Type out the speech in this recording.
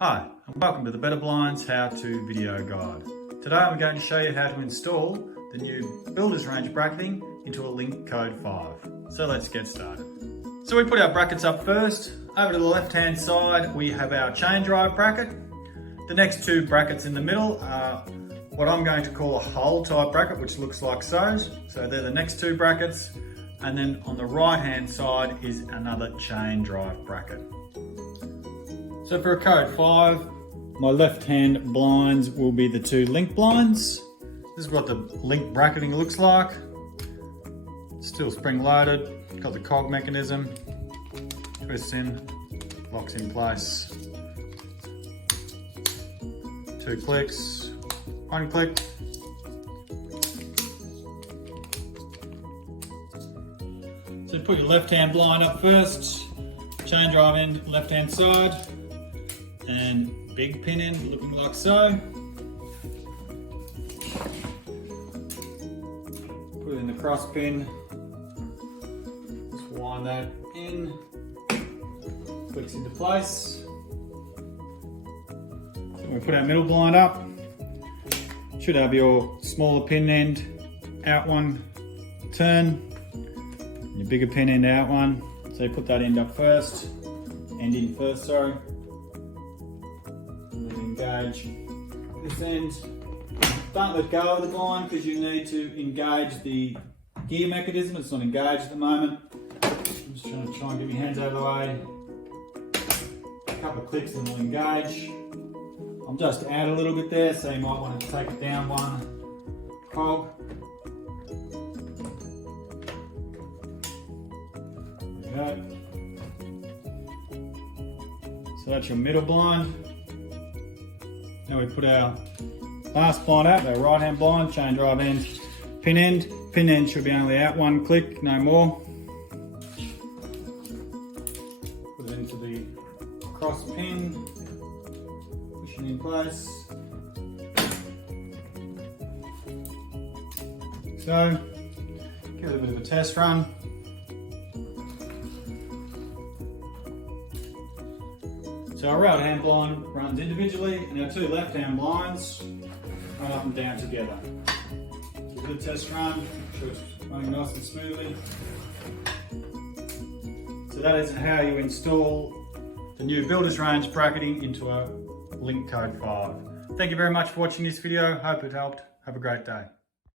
Hi, and welcome to the Betta Blinds how-to video guide. Today I'm going to show you how to install the new Builder's Range bracketing into a Link Code 5. So let's get started. So we put our brackets up first. Over to the left-hand side we have our chain drive bracket. The next two brackets in the middle are what I'm going to call a hole type bracket, which looks like so. So they're the next two brackets. And then on the right-hand side is another chain drive bracket. So for a code 5, my left-hand blinds will be the two link blinds. This is what the link bracketing looks like. Still spring-loaded, got the cog mechanism, twists in, locks in place. 2 clicks, 1 click. So put your left-hand blind up first, chain drive in left-hand side, and big pin in looking like so. Put it in the cross pin, just wind that in, clicks into place. So we put our middle blind up, should have your smaller pin end out one turn, your bigger pin end out one. So you put that end up first, end in first, sorry. Engage this end. Don't let go of the blind because you need to engage the gear mechanism. It's not engaged at the moment. I'm just trying to get my hands out of the way. A couple of clicks and we'll engage. I'm just out a little bit there, so you might want to take it down one cog. There we go. So that's your middle blind. Now we put our last blind out, our right hand blind, chain drive end, pin end. Pin end should be only out 1 click, no more. Put it into the cross pin, push it in place. So, give it a bit of a test run. So our right hand blind runs individually and our two left hand blinds run up and down together. So a good test run, make sure it's running nice and smoothly. So that is how you install the new Builder's Range bracketing into a Link Code 5. Thank you very much for watching this video. Hope it helped. Have a great day.